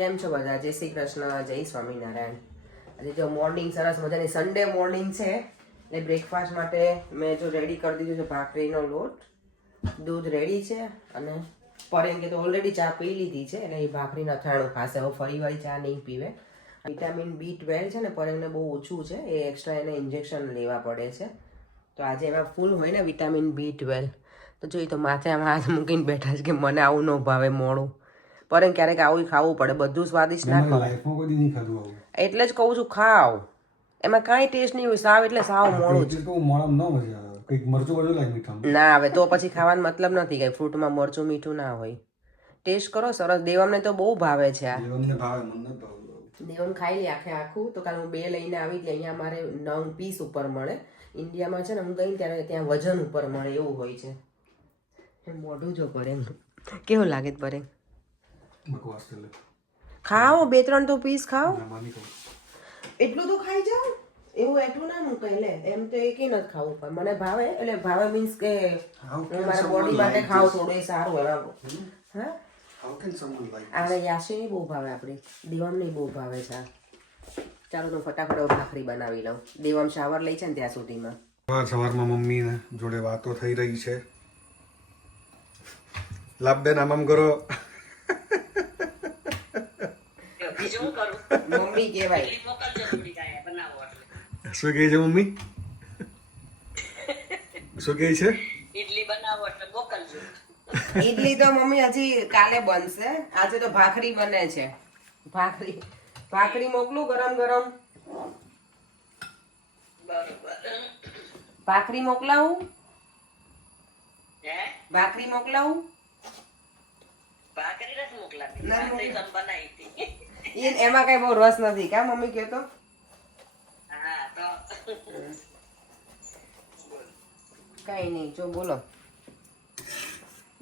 કેમ છો બધા? જય શ્રી કૃષ્ણ, જય સ્વામિનારાયણ. આજે જો મોર્નિંગ સરસ મજાની સન્ડે મોર્નિંગ છે એટલે બ્રેકફાસ્ટ માટે મેં જો રેડી કરી દીધું છે ભાખરીનો લોટ, દૂધ રેડી છે અને પરેંગે તો ઓલરેડી ચા પી લીધી છે એટલે એ ભાખરીનું અથાણું ખાશે. હવે ફરી વાર ચા નહીં પીવે. વિટામિન B12 છે ને પરેંગને બહુ ઓછું છે, એ એક્સ્ટ્રા એને ઇન્જેક્શન લેવા પડે છે. તો આજે એમાં ફૂલ હોય ને વિટામિન B12 તો જોઈ તો માથે આમ હાથ મૂકીને બેઠા છે કે મને આવું ન ભાવે મોડું. પણ ક્યારેક આવું ખાવું પડે, બધું સ્વાદિષ્ટ ના ખાવ એટલે જ કહું છું ખાવ, એમાં કાંઈ ટેસ્ટ નહીં હોય. સાવ એટલે સાવ મોડું જ ના આવે તો પછી ખાવાનો મતલબ નથી. કઈ ફ્રૂટમાં મરચું મીઠું ના હોય. ટેસ્ટ કરો સરસ. દેવમને તો બહુ ભાવે છે આ. દેવમ ખાઈ લે આખે આખું. તો કાલે હું 2 લઈને આવી હતી. અહીંયા અમારે 9 પીસ ઉપર મળે. ઇન્ડિયામાં છે ને હું ગઈ ત્યારે ત્યાં વજન ઉપર મળે એવું હોય છે. મોઢું જો પરેંગ કેવું લાગે પરેંગ? ખાઓ 2-3 તો પીસ ખાઓ. એટલું તો ખાઈ જાઓ. એવું એટલું ના મૂકાય લે. એમ તો એક નથી ખાવું પણ મને ભાવે. એટલે ભાવે મીન્સ કે હું મારા બોડી માટે ખાવ થોડું એ સારું. હા આને યાશી બહુ ભાવે, આપણી દેવમ નહીં બહુ ભાવે છે. ચાલો તો ફટાફટ ભાખરી બનાવી લઉં. દેવમ શાવર લઈ છે ને ત્યાં સુધીમાં. સવારમાં મમ્મી જોડે વાતો થઈ રહી છે. લાભ બેન આમ કરો. મમ્મી કહેવાય. શું કહે છે મમ્મી? શું કહે છે? ઈડલી બનાવો એટલે મોકલજો. ઈડલી તો મમ્મી હજી કાલે બનશે. આજે તો ભાખરી બને છે. ભાખરી મોકલું ગરમ ગરમ? બરોબર. ભાખરી મોકલાવું? હે? ભાખરી મોકલાવું? ભાખરી રસ મોકલાવી. ભાખરી તો બનાવી હતી. એમાં કઈ બહુ રસ નથી કા મમ્મી કે તો? હા તો કઈ નહીં. જો બોલો.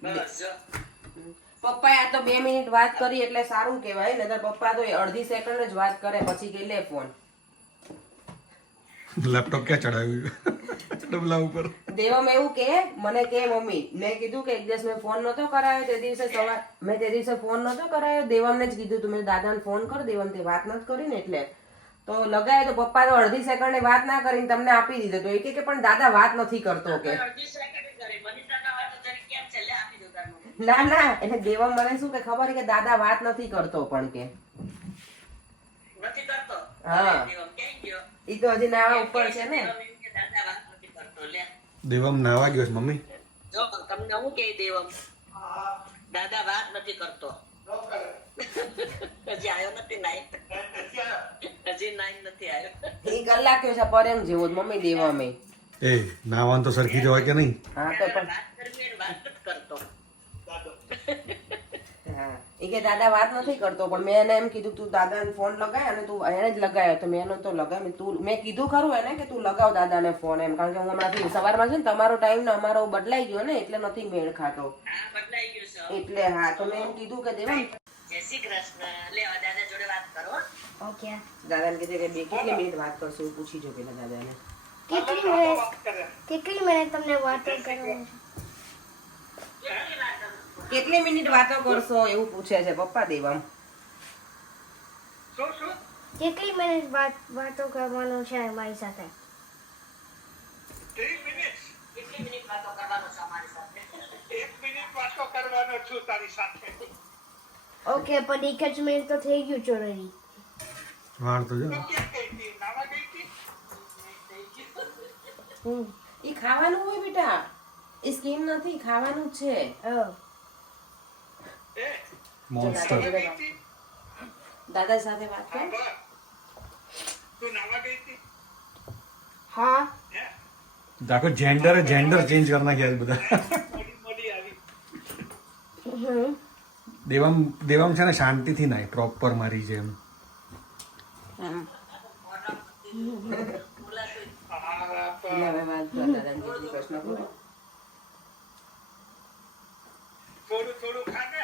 બસ જો પપ્પાએ આ તો 2 મિનિટ વાત કરી એટલે સારું કહેવાય. નહીતર પપ્પા તો અડધી સેકન્ડ જ વાત કરે પછી કે લે ફોન. લેપટોપ ક્યાં ચડાવ્યું? ડબલા ઉપર. દેવમ એવું કે મને કે મમ્મી મેં કીધું કે એક દિવસ મેં ફોન નતો કરાયો તે દિવસે સવાર મેં તે દિવસે ફોન નતો કરાયો. દેવમને જ કીધું તું મેં દાદાને ફોન કર. દેવમ તે વાત નથી કરી ને એટલે તો લગાય તો પપ્પા તો અડધી સેકન્ડે વાત ના કરીને તમને આપી દીધો. તો એ કે પણ દાદા વાત નથી કરતો કે. અડધી સેકન્ડ કરી મનીષાના વાત તો તને કેમ છે લે આપી દો તારું. ના ના એટલે દેવમ મને શું કે ખબર કે દાદા વાત નથી કરતો પણ કે નથી કરતો. હા દેવમ ક્યાં ગયો? ઈ તો હજી નાવા ઉપર છે ને. દેવમ એમ કે દાદા વાત નથી કરતો લે. દેવમ નાવા ગયો છે મમ્મી. જો તમને હું કે દેવમ દાદા વાત નથી કરતો. હજી આવ્યો નથી નાઈ. હજી નાઈ નથી આવ્યો. એ કલાક છે પરેમ જેવો જ મમ્મી દેવમ એ. એ નાવાનું તો સરખી જવાય કે નહીં? હા તો પણ વાત કરવી વાત નથી કરતો. હા એ કે દાદા વાત નથી કરતો પણ મેં એને એમ કીધું તું દાદાને ફોન લગાય અને તું એને જ લગાવ્યો તો મેં એનો તો લગાવ્યો. તું મેં કીધું ખરું એને કે તું લગાવ દાદાને ફોન એમ. કારણ કે હું હમણાંથી સવારમાં છે ને તમારો ટાઈમ ને અમારો બદલાઈ ગયો ને એટલે નથી મેળ ખાતો. હા બદલાઈ ગયું છે. એટલે હા તો મેં એમ કીધું કે દેવા જય શ્રી કૃષ્ણ. લે દાદા જોડે વાત કરો. ઓકે. દાદાને કીધું કે કેટલી મિનિટ વાત કરશું પૂછી જો પેલા દાદાને. કેટલી મિનિટ તમને વાતો કરવાની? કેટલી મિનિટ વાતો કરશો એવું પૂછે છે પપ્પા દેવામ. કેટલી મિનિટ વાતો કરવાનું છે મારી સાથે? 30 મિનિટ. કેટલી મિનિટ વાતો કરવાનો છે અમારી સાથે? 1 મિનિટ વાતો કરવાનો છું તારી સાથે. ઓકે પણ 1 જ મિનિટ તો થઈ ગયું ચોરી. વાર તો જો. ક્યાં ગઈ હતી? નાવા ગઈ હતી? ઈ ખાવાનું હોય બેટા. એ સ્કીમ નથી ખાવાનું જ છે. મોન્સ્ટર. દાદા સાથે વાત કર. તું નાવા ગઈ હતી? હા. देखो जेंडर चेंज करना क्या है बता. મોડી આવી. દેવમ છે ને શાંતિથી નાય પ્રોપર મારી જેમ. હવે વાંધો નહીં, દાદાને જે પ્રશ્ન પૂછો. થોડું થોડું ખાને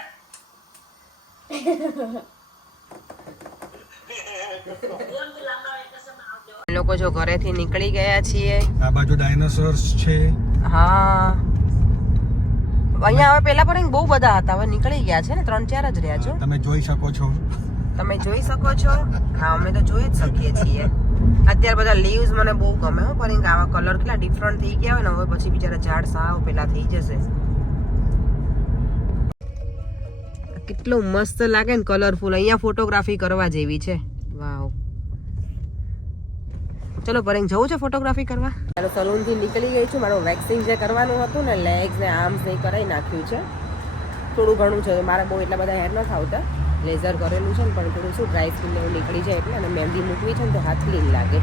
લોકો જો ઘરેથી નીકળી ગયા છીએ. આ બાજુ ડાયનોસોર્સ છે. હા અહીંયા હવે પેલા પર બહુ બધા હતા, હવે નીકળી ગયા છે ને, 3-4 જ રહ્યા છો. તમે જોઈ શકો છો. તમે જોઈ શકો છો. હા અમે તો જોઈ જ શકીએ છીએ. અત્યારે બધા લીવ્સ મને બહુ ગમે હો, પર આમાં કલર કેટલા ડિફરન્ટ થઈ ગયા હોય ને, હવે પછી બિચારા ઝાડ સાવ પેલા થઈ જશે. કેટલું મસ્ત લાગે ને, કલરફુલ. અહીંયા ફોટોગ્રાફી કરવા જેવી છે. વાવ. ચલો પરેંગ જવું છે ફોટોગ્રાફી કરવા. મારો સલૂનથી નીકળી ગઈ છું. મારું વેક્સિંગ જે કરવાનું હતું ને, લેગ્સ ને આર્મ્સ ને કરાવી નાખ્યું છે. થોડું ઘણું છે, મારે બહુ એટલા બધા હેર નથી આવતા. લેઝર કરેલું છે ને, પણ થોડું શું ડ્રાય સ્કિન એવું નીકળી જાય એટલે, અને મહેંદી મૂકવી છે ને તો હાથ ક્લીન લાગે.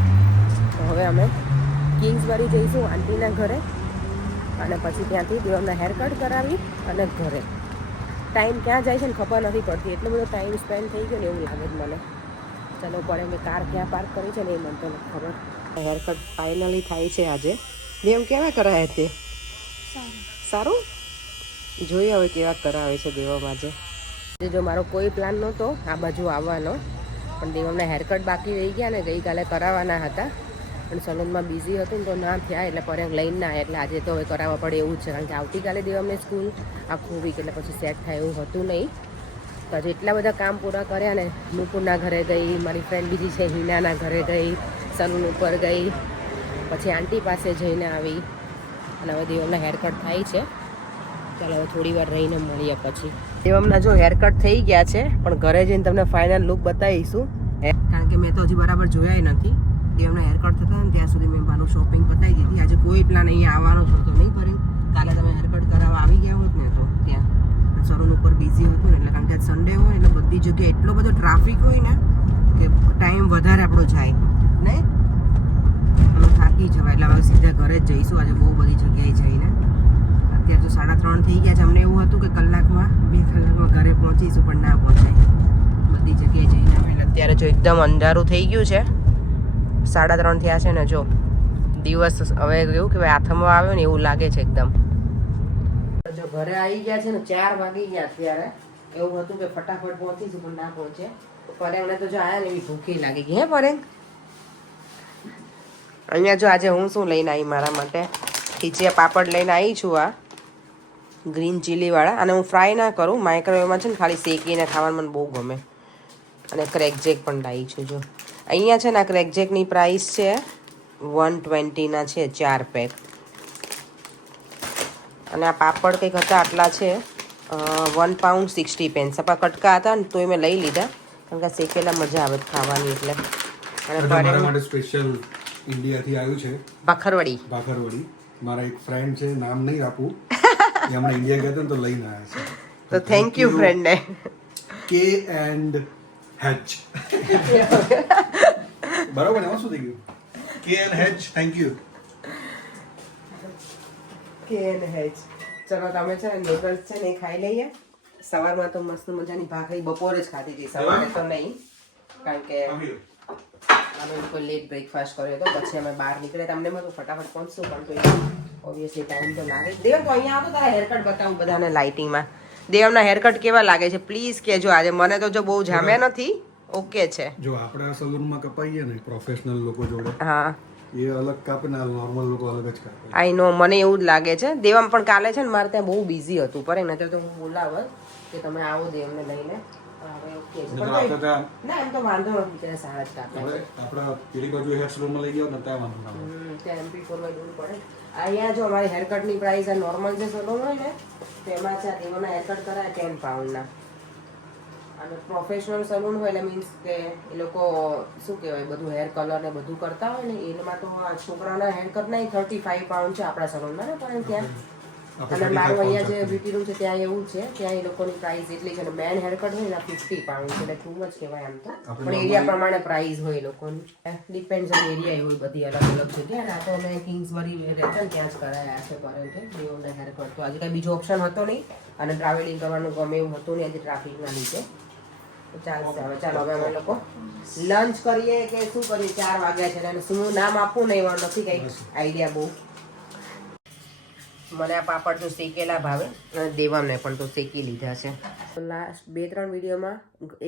તો હવે અમે કિંગ્સબરી જઈશું આંટીના ઘરે, અને પછી ત્યાંથી દેવમના હેર કટ કરાવી અને ઘરે. ટાઈમ ક્યાં જાય છે ને ખબર નથી પડતી, એટલો બધો ટાઈમ સ્પેન્ડ થઈ ગયો ને એવું લાગે છે મને. ચાલો પડે, મેં કાર ક્યાં પાર્ક કરી છે ને એ મને તો નથી ખબર. હેર કટ ફાઇનલી થાય છે આજે. દેવ કેવા કરાય તે? સારું. જોઈએ હવે કેવા કરાવે છે દેવમ આજે. જો મારો કોઈ પ્લાન નહોતો આ બાજુ આવવાનો, પણ દેવમના હેરકટ બાકી રહી ગયા ને, ગઈકાલે કરાવવાના હતા પણ સલૂનમાં બિઝી હતું ને તો ના થયા, એટલે પરેંગ લઈને ના આવ્યા. એટલે આજે તો હવે કરાવવા પડે એવું જ છે, કારણ કે આવતીકાલે દેવમને સ્કૂલ આખું વીક, એટલે પછી સેટ થાય એવું હતું નહીં. તો આજે એટલા બધા કામ પૂરા કર્યા ને. નુપુરના ઘરે ગઈ, મારી ફ્રેન્ડ બીજી છે હિનાના ઘરે ગઈ, સલૂન ઉપર ગઈ, પછી આંટી પાસે જઈને આવી, અને હવે દેવમના હેરકટ થાય છે. ચાલો હવે થોડી વાર રહીને મળીએ પછી. દેવમના જો હેરકટ થઈ ગયા છે, પણ ઘરે જઈને તમને ફાઇનલ લુક બતાવીશું, કારણ કે મેં તો હજી બરાબર જોયા નથી. દેવમના હેરકટ થતા ને ત્યાં સુધી મેં મારું શોપિંગ પતાવી દીધી. આજે કોઈ પ્લાન અહીંયા આવવાનો હતો તો નહીં ફરી. કાલે તમે હેરકટ કરાવવા આવી ગયા હોત ને તો ત્યાં સલૂન ઉપર બિઝી હતું ને, એટલે કારણ કે સન્ડે હોય એટલે બધી જગ્યાએ એટલો બધો ટ્રાફિક હોય ને કે ટાઈમ વધારે આપણો જાય નહીં, અમે થાકી જવાય. એટલે હવે સીધા ઘરે જ જઈશું આજે, બહુ બધી જગ્યાએ જઈને. અત્યારે તો 3:30 થઈ ગયા છે. અમને એવું હતું કે કલાકમાં 2 કલાકમાં ઘરે પહોંચીશું, પણ ના પહોંચાય. બધી જગ્યાએ જઈને આવે. અત્યારે જો એકદમ અંધારું થઈ ગયું છે, 3:30 થયા છે ને. જો દિવસ હવે એવું કે ભાઈ આથમવા આવ્યો ને એવું લાગે છે એકદમ. જો ઘરે આવી ગયા છે ને, 4 વાગી ગયા. અત્યારે એવું હતું કે ફટાફટ પહોંચીશું, પણ ના પહોંચે. પરેંગને તો જો આયા ને એવી ભૂખી લાગી ગઈ. હે પરેંગ, અહીંયા જો આજે હું શું લઈને આવી મારા માટે, ખીચિયા પાપડ લઈને આવી છું. આ ગ્રીન ચીલીવાળા, અને હું ફ્રાય ના કરું, માઇક્રોવેવમાં છે ને ખાલી શેકીને ખાવાનું મને બહુ ગમે. અને ક્રેકજેક પણ લાવી છું. જો અહીંયા છે ને આ ક્રેકજેકની પ્રાઇસ છે 120 છે 4 પેક. અને આ પાપડ કંઈક હતા આટલા છે £1.60. આપણા કટકા હતા ને તોય મેં લઈ લીધા, કારણ કે શેકેલા મજા આવે ખાવાની. એટલે અને મારા માટે સ્પેશિયલ ઇન્ડિયાથી આવ્યું છે ભાખરવડી. મારા એક ફ્રેન્ડ છે, નામ નહીં આપું, એ હમણાં ઇન્ડિયા ગયા હતા ને તો લઈને આવ્યા છે. તો થેન્ક યુ ફ્રેન્ડ ને. K&H બરોબર ને? એમાં શું થઈ ગયું? K&H, thank you. K&H. ચલો તમે છે ને નૂડલ્સ છે ને એ ખાઈ લઈએ. સવારમાં તો મસ્ત મજાની ભાખરી બપોરે જ ખાધી હતી, સવારે તો નહીં, કારણ કે અમે લોકો લેટ બ્રેકફાસ્ટ કર્યો હતો. પછી અમે બહાર નીકળ્યા. તમને મેં તો ફટાફટ પહોંચશું, પણ તો ઓબ્વિયસલી ટાઈમ તો લાગે. દેવ તો અહીંયા આવતો તારા હેરકટ બતાવું બધાને લાઇટિંગમાં. દેવના હેરકટ કેવા લાગે છે પ્લીઝ કહેજો. આજે મને તો જો બહુ જામ્યા નથી, ઓકે છે. જો આપણે આ સલૂનમાં કપાઈએ ને પ્રોફેશનલ લોકો જોડે, હા એ અલગ કાપે ને નોર્મલ લોકો અલગ જ કાપે. આઈ નો, મને એવું જ લાગે છે. દેવમ પણ કાલે છે ને મારે ત્યાં બહુ બિઝી હતું, પર નહીતર તો હું બોલાવત કે તમે આવો દેવને લઈને. હવે ઓકે છે, ના એમ તો વાંધો નથી, ત્યાં સારા જ કાપે. આપણા પેલી બાજુ હેર સલૂનમાં લઈ ગયો ને ત્યાં વાંધો ના આવે. ત્યાં MP4 માં દૂર પડે. અહીંયા જો અમારી હેરકટની પ્રાઇસ આ નોર્મલ જે સલૂન હોય ને તેમાં છે, દેવના હેરકટ કરાય £10. અને પ્રોફેશનલ સલૂન હોય એટલે મીન્સ કે એ લોકો શું કહેવાય બધું હેર કલર ને બધું કરતા હોય ને, એમાં તો છોકરાના હેર કટના £35 છે આપણા સલૂનમાં ને. પણ ત્યાં અને મારું અહીંયા જે બ્યુટી રૂમ છે ત્યાં એવું છે, ત્યાં એ લોકોની પ્રાઇસ એટલી છે. અને મેન હેરકટ હોય ને 50 પાઉન્ડ એટલે ટુ મચ કહેવાય આમ તો, પણ એરિયા પ્રમાણે પ્રાઇસ હોય એ લોકોની. ડિપેન્ડ્સ ઓન એરિયા હોય બધી અલગ અલગ છે. ત્યાં આ તો અમે કિંગ્સબરી રહેતા ને ત્યાં જ કરાયા છે પરેન્ટે દેવમને હેરકટ. તો આજે કાંઈ બીજો ઓપ્શન હતો નહીં અને ટ્રાવેલિંગ કરવાનું ગમે એવું હતું નહીં આજે ટ્રાફિકના લીધે. તો ચાલશે હવે. ચાલો હવે અમે લોકો લંચ કરીએ કે શું કરીએ? 4 વાગ્યા છે અને શું નામ આપવું ને એવા નથી કંઈક આઈડિયા બહુ. મને આ પાપડ તો શેકેલા ભાવે અને દેવામને પણ તો શેકી લીધા છે. લાસ્ટ 2-3 વિડીયોમાં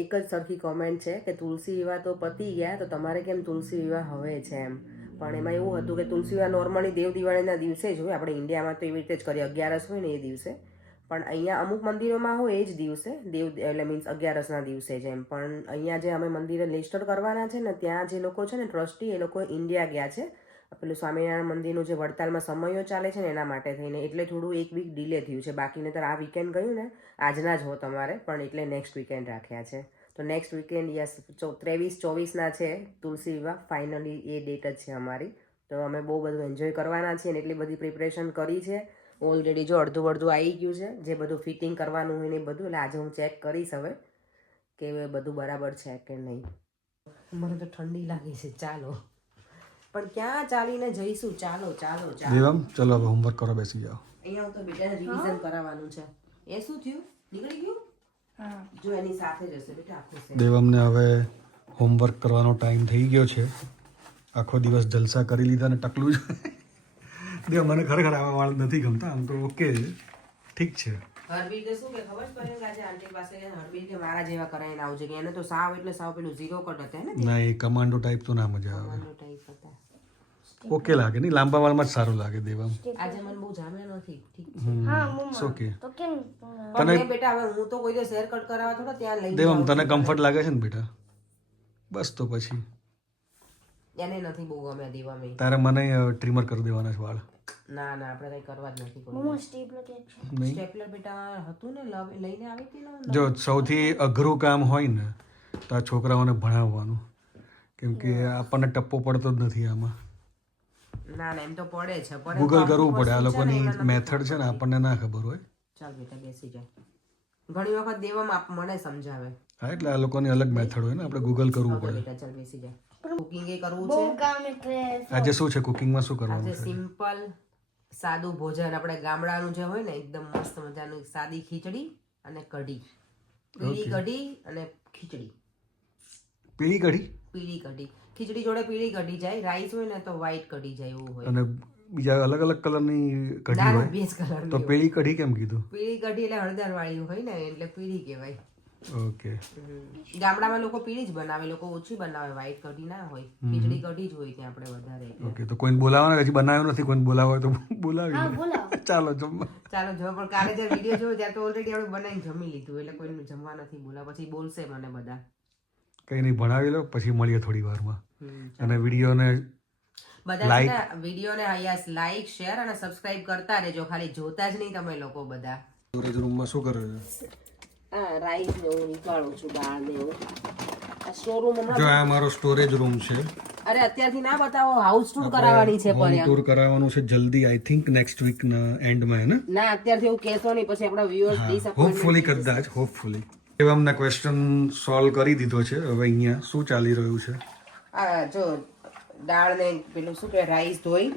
એક જ સરખી કોમેન્ટ છે કે તુલસી વિવાહ તો પતી ગયા, તો તમારે કેમ તુલસી વિવાહ હવે છે એમ. પણ એમાં એવું હતું કે તુલસી વિવાહ નોર્મલી દેવ દિવાળીના દિવસે જ હોય. આપણે ઇન્ડિયામાં તો એવી રીતે જ કરીએ, 11 હોય ને એ દિવસે. પણ અહીંયા અમુક મંદિરોમાં હોય એ જ દિવસે દેવ એટલે મીન્સ 11ના દિવસે જ એમ. પણ અહીંયા જે અમે મંદિરે રજિસ્ટર કરવાના છે ને ત્યાં જે લોકો છે ને ટ્રસ્ટી એ લોકો ઇન્ડિયા ગયા છે પેલું સ્વામિનારાયણ મંદિરનું જે વડતાલમાં સમયો ચાલે છે ને એના માટે થઈને, એટલે થોડું 1 વીક ડિલે થયું છે. બાકીને તો આ વીકેન્ડ ગયું ને આજના જ હો તમારે, પણ એટલે નેક્સ્ટ વીકેન્ડ રાખ્યા છે. તો નેક્સ્ટ વીકેન્ડ યસ 23-24ના છે તુલસી વિવાહ. ફાઇનલી એ ડેટ જ છે અમારી. તો અમે બહુ બધું એન્જોય કરવાના છીએ ને એટલી બધી પ્રિપરેશન કરી છે ઓલરેડી. જો અડધું આવી ગયું છે જે બધું ફિટિંગ કરવાનું હોય ને એ બધું. એટલે આજે હું ચેક કરીશ હવે કે બધું બરાબર છે કે નહીં. મને તો ઠંડી લાગી છે. ચાલો પણ ક્યાં ચાલીને જઈશું? ચાલો ચાલો ચાલો દેવમ ચલો હવે હોમવર્ક કરો, બેસી જાઓ. અહીંયા હું તો બેટાને રિવિઝન કરાવવાનું છે. એ શું થયું? નીકળી ગયું? જો એની સાથે જ હશે બેટા આખું set. દેવમને હવે હોમવર્ક કરવાનો ટાઈમ થઈ ગયો છે. આખો દિવસ જલસા કરી લીધા ને ટકલું જ દેવ મને ખરેખર આવા વાળ નથી ગમતા. આમ તો ઓકે ઠીક છે. હરબીર કે શું કે ખબર છે પડે કે આજે આંટી પાસે હરબીર કે મારા જેવા કરાઈને આવજે કે એને તો સાવ એટલે સાવ પેલું ઝીરો કટ હતા ને ના એ કમાન્ડો ટાઈપ તો ના મજા આવે. કમાન્ડો ટાઈપ હતા. ઓકે લાગે નહીં, લાંબા વાળમાં જ સારું લાગે દેવમ. આજે મને બહુ જામ્યા નથી. ઠીક છે. હા મમ્મા ઓકે તો કેમ પણ નહીં બેટા હવે હું તો કોઈ દિવસ હેર કટ કરાવવા થોડા ત્યાં લઈ દેવમ જાઉં તને છું. કમ્ફર્ટ લાગે છે ને બેટા? બસ તો પછી એને નથી બહુ ગમે દેવામાં. તારે મને ટ્રીમર કરી દેવાના છે વાળ. ના ના આપણે કઈ કરવા જ નથી કોઈ. મમ્મા સ્ટેપલર કે છે નહીં સ્ટેપલર બેટા હતું ને લઈને આવી હતી ને. જો સૌથી અઘરું કામ હોય ને તો આ છોકરાઓને ભણાવવાનું, કેમ કે આપણને ટપ્પો પડતો જ નથી આમાં. ના ના એમ તો પડે છે. પડે ગૂગલ તો કરવું પડે. આ વસ્તુ છે ને લોકોની એમાં નથી મેથડ છે ને આપણને ના ખબર હોય. ચાલ બેટા બેસી જા. ઘણી વખત દેવામાં મને સમજાવે. હા એટલે આ લોકોની અલગ મેથડ હોય ને, આપણે ગૂગલ કરવું હવે પડે. બેટા ચાલ બેસી જા. કુકિંગ એ કરવું બહુ છે. કામ એટલે આજે શું છે કુકિંગમાં શું કરવાનું આજે છે? સિમ્પલ સાદું ભોજન આપણે ગામડાનું જે હોય ને એકદમ મસ્ત મજાનું સાદી ખીચડી અને કઢી. પીળી કઢી અને ખીચડી. પીળી કઢી પીળી કઢી ખીચડી જોડે પીળી કઢી જાય. રાઈસ હોય ને તો વ્હાઈટ કઢી જાય એવું હોય. અને બીજા અલગ અલગ કલરની કઢી દાળ હોય બેઝ કલર તો પીળી કઢી કેમ કીધું? પીળી કઢી એટલે હળદર વાળી હોય ને એટલે પીળી કહેવાય. ઓકે ગામડામાં લોકો પીળી જ બનાવે, લોકો ઓછી બનાવે, વ્હાઈટ કઢી ના હોય. ખીચડી કઢી જ હોય ત્યાં આપણે વધારે. ઓકે તો કોઈને બોલાવવાના? હજી બનાવ્યો નથી, કોઈને બોલાવો હોય તો હા બોલાવી. બોલાવો ચાલો જમવા. ચાલો જો પણ કાલે જે વિડીયો જોયો ત્યારે તો ઓલરેડી આપણે બનાવીને જમી લીધું એટલે કોઈને જમવા નથી બોલા. પછી બોલશે મને બધા. કંઈ નહીં, ભણાવી લો પછી મળીએ થોડી વારમાં. હમ. અને વિડીયોને બધા છે ને વિડીયોને યસ લાઈક શેર અને સબસ્ક્રાઇબ કરતા રહેજો. ખાલી જોતા જ નહીં તમે લોકો બધા. સ્ટોરેજ રૂમમાં શું કરે છે? હા રાઈસ ને હું નીકાળું છું, દાળ ને એવું. આ શોરૂમ જો હમણાં આ મારો સ્ટોરેજ રૂમ છે. અરે અત્યારથી ના બતાવો, હાઉસ ટૂર કરાવવાની છે હોમ પણ ટૂર કરાવવાનું છે જલ્દી, આઈ થિંક નેક્સ્ટ વીકના એન્ડમાં હે ને? ના અત્યારથી એવું કહેશો નહીં પછી આપણા વ્યુઅર્સ હોપફુલી કદાચ હોપફુલી. એવામના ક્વેશ્ચન સોલ્વ કરી દીધો છે. હવે અહીંયા શું ચાલી રહ્યું છે? આ જો દાળ ને પેલું શું કહેવાય રાઈસ ધોઈ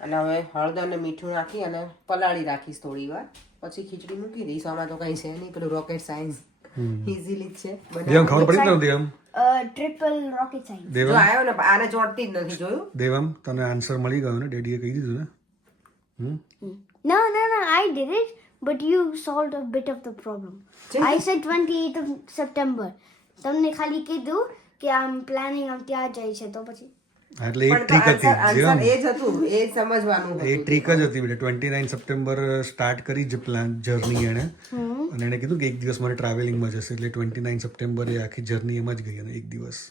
અને હવે હળદર ને મીઠું નાખી અને પલાળી રાખીશ થોડી વાર. પછી ખીચડી મૂકી દઈશ. આમાં તો કઈ છે નહીં, પેલું રોકેટ સાયન્સ ઇઝીલી જ છે. દેવમ ખબર પડી ને? દેવમ ટ્રિપલ રોકેટ સાયન્સ જો દેવમ આવ્યો ને આને ચોટતી જ નથી જોયું. દેવમ તને આન્સર મળી ગયો ને? ડેડીએ કહી દીધું ને? No, I did it, but you solved a bit of the problem. I said 28th of September. તમને ખાલી કીધું કે આમ પ્લાનિંગ આમ ત્યાં જાય છે તો પછી એટલે એક પણ ટ્રીક હતી આન્સર દેવમ. એ જ હતું, એ જ સમજવાનું એ હતું. ટ્રીક જ હતી બેટા. 29 સપ્ટેમ્બર સ્ટાર્ટ કરી જે પ્લાન જર્ની એણે, અને એણે કીધું કે એક દિવસ મારે ટ્રાવેલિંગમાં જશે, એટલે 29 સપ્ટેમ્બર એ આખી જર્ની એમાં જ ગઈ અને એક દિવસ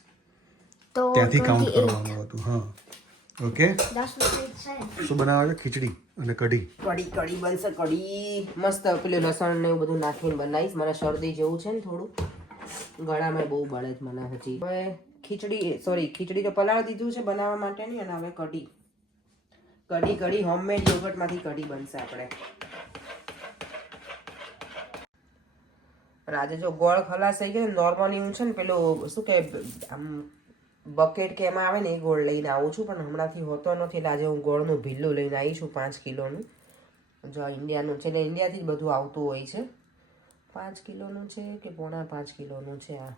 તો ત્યાંથી કાઉન્ટ કરવાનું હતું. હા okay. that's what it said. શું બનાવે છે? ખીચડી અને કઢી. કઢી બનશે. કઢી મસ્ત પેલું લસણ ને એવું બધું નાખીને બનાવીશ. મને શરદી જેવું છે ને થોડું, ગળામાં બહુ બળે છે મને હજી. હવે ખીચડી તો પલાળી દીધું છે બનાવવા માટેની, અને હવે કઢી હોમમેડ યોગર્ટમાંથી કઢી બનશે આપણે. અને આજે જો ગોળ ખલાસ થઈ ગયો, નોર્મલી હું છે ને પેલું શું કે આમ બકેટ કે એમાં આવે ને એ ગોળ લઈને આવું છું, પણ હમણાંથી હોતો નથી એટલે આજે હું ગોળનું ભીલ્લું લઈને આવી છું 5 કિલોનું. જો ઇન્ડિયાનું છે એટલે ઇન્ડિયાથી જ બધું આવતું હોય છે. 5 કિલોનું છે કે 4.5 કિલોનું છે આ.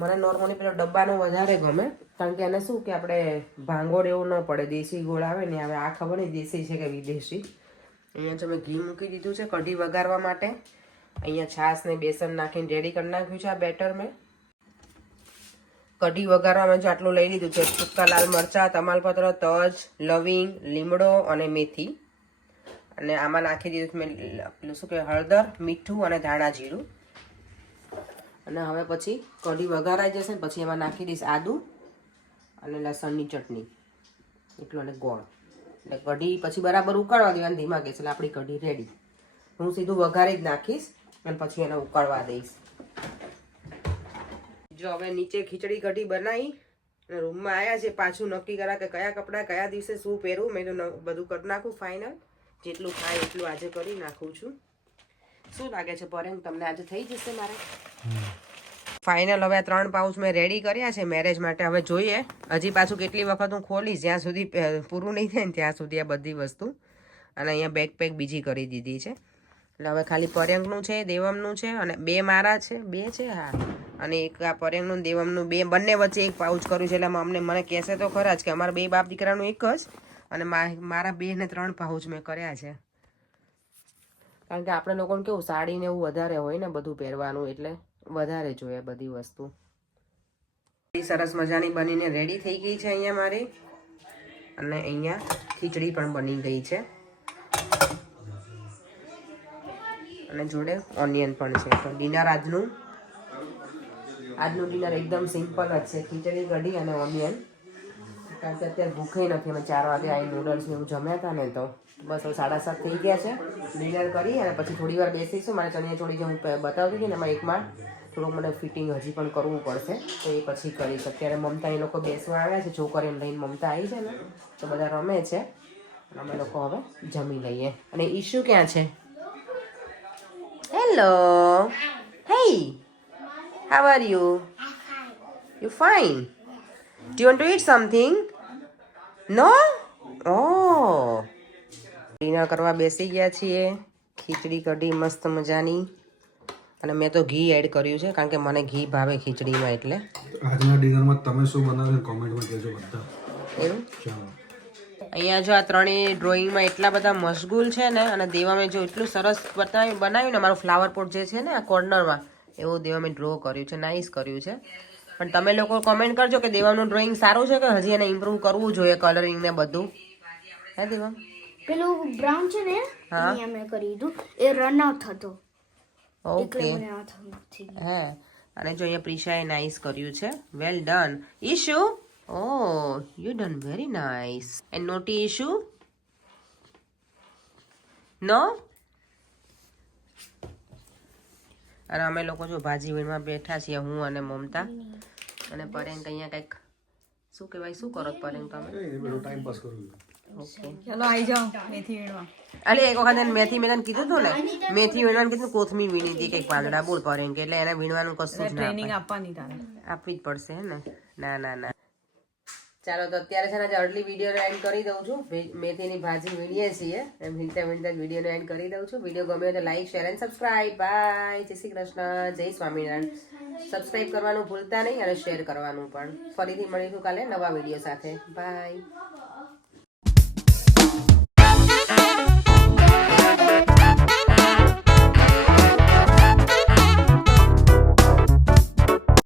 મને નોર્મલી પેલો ડબ્બાનો વધારે ગમે, કારણ કે એને શું કે આપણે ભાંગોળ એવું ન પડે. દેશી ગોળ આવે ને, હવે આ ખબર નહીં દેશી છે કે વિદેશી. અહીંયા જો મેં ઘી મૂકી દીધું છે કઢી વઘારવા માટે. અહીંયા છાશ ને બેસન નાખીને રેડી કરી નાખ્યું છે આ બેટર મેં. કઢી વઘારવામાં જો આટલું લઈ લીધું છે. સૂકા લાલ મરચાં, તમાલપત્ર, તજ, લવિંગ, લીમડો અને મેથી. અને આમાં નાખી દીધું મેં પેલું શું કે હળદર, મીઠું અને ધાણા જીરું. અને હવે પછી કઢી વઘારાઈ જશે ને પછી એમાં નાખી દઈશ આદુ અને લસણની ચટણી એટલું અને ગોળ. એટલે કઢી પછી બરાબર ઉકાળવા દેવાની ધીમા ગેસ, એટલે આપણી કઢી રેડી. હું સીધું વઘારી જ નાખીશ અને પછી એને ઉકાળવા દઈશ. જો હવે નીચે ખીચડી કઢી બનાવી અને રૂમમાં આવ્યા છે. પાછું નક્કી કરા કે કયા કપડાં કયા દિવસે શું પહેરવું. મેં તો બધું કરી નાખું ફાઇનલ. જેટલું થાય એટલું આજે કરી નાખું છું. શું લાગે છે પરેંગ, તમને આજે થઈ જશે મારે? ફાઇનલ હવે 3 પાઉચ મેં રેડી કર્યા છે મેરેજ માટે. હવે જોઈએ હજી પાછું કેટલી વખત હું ખોલીશ, જ્યાં સુધી પૂરું નહીં થાય ને ત્યાં સુધી આ બધી વસ્તુ. અને અહીંયા બેકપેક બીજી કરી દીધી છે. એટલે હવે ખાલી પરેંગનું છે, દેવમનું છે અને 2 મારા છે. 2 છે હા, અને એક આ પરેંગનું દેવમનું બંને વચ્ચે એક પાઉચ કર્યું છે. એટલે મને કહેશે તો ખરા જ કે અમારા 2 બાપ દીકરાનું એક જ, અને મારા 2 ને 3 પાઉચ મેં કર્યા છે. કારણ કે આપણે લોકોને કેવું સાડીને એવું વધારે હોય ને બધું પહેરવાનું, એટલે વધારે જોઈએ બધી વસ્તુ. સરસ મજાની બનીને રેડી થઈ ગઈ છે અહીંયા મારી. અને અહીંયા ખીચડી પણ બની ગઈ છે અને જોડે ઓનિયન પણ છે. તો ડિનર આજનું ડિનર એકદમ સિમ્પલ જ છે, ખીચડી કઢી અને ઓનિયન. કારણ કે અત્યારે ભૂખે નથી. અમે 4 વાગે આવી નૂડલ્સ એવું જમ્યા હતા ને, તો બસ હવે 7:30 થઈ ગયા છે. ડિનર કરી અને પછી થોડી વાર બેસીશું. મારે ચણિયા ચોળી જે હું બતાવતી હતી ને એમાં એકમાં થોડુંક મને ફિટિંગ હજી પણ કરવું પડશે, તો એ પછી કરીશ. અત્યારે મમતા એ લોકો બેસવા આવ્યા છે, છોકરીને લઈને મમતા આવી છે ને, તો બધા રમે છે. અમે લોકો હવે જમી લઈએ. અને ઈશુ ક્યાં છે? Hello, hey, how are you? You fine? Do you want to eat something? No? Oh. Dinner કરવા બેસી ગયા છીએ. ખીચડી કઢી મસ્ત મજાની. અને મેં તો ઘી એડ કર્યું છે કારણ કે મને ઘી ભાવે ખીચડીમાં. એટલે આજના ડિનરમાં તમે શું બનાવ્યું કોમેન્ટમાં કહેજો બધા. એવું ચાલો. અહીંયા જો આ ત્રણેય ડ્રોઈંગમાં એટલા બધા મશગુલ છે ને, અને દેવામે જો એટલું સરસ બનાવ્યું ને, મારું ફ્લાવર પોટ જે છે ને આ કોર્નરમાં, એવું દેવામે ડ્રો કર્યું છે, નાઇસ કર્યું છે. પણ તમે લોકો કોમેન્ટ કરજો કે દેવાનું ડ્રોઈંગ સારું છે કે હજી એને ઇમ્પ્રૂવ કરવું જોઈએ, કલરિંગ ને બધું. હે દેવા? પેલું બ્રાઉન છે ને એ અમે કરી દીધું, એ રન આઉટ થતો. ઓકે હે. અને જો અહીંયા પ્રિશાએ નાઇસ કર્યું છે. Well done issue. Oh, you done very nice. And naughty issue? No? અને અમે લોકો જો ભાજી વીણમાં બેઠા છીએ, હું અને મમતા. અને પરેંગ અહીંયા કંઈક શું કહેવાય, શું કરો પરેંગ તમે? ટાઈમ પાસ કરું. ઓકે ચલો આવી જાઓ મેથી વીણવા. અલે એક વખત મેથી મેં કીધું હતું ને, મેથી વીણવાનું કીધું, કોથમીર વીણી હતી કંઈક પાંદડા બોલ પરેંગ, એટલે એને વીણવાનું કશું જ ના ટ્રેનિંગ આપવાની તારે આપવી જ પડશે હે ને. ના ના ના. ચાલો તો અત્યારે છે ને અર્લી વિડીયોનો એન્ડ કરી દઉં છું. મેથીની ભાજી વીણીએ છીએ, એમ વીણતા વિડીયોનો એન્ડ કરી દઉં છું. વિડીયો ગમ્યો તો like, share and subscribe. Bye. જય શ્રી કૃષ્ણ, જય સ્વામિનારાયણ. સબસ્ક્રાઈબ કરવાનું ભૂલતા નહીં અને શેર કરવાનું પણ. ફરીથી મળીશું કાલે નવા વિડીયો સાથે. બાય.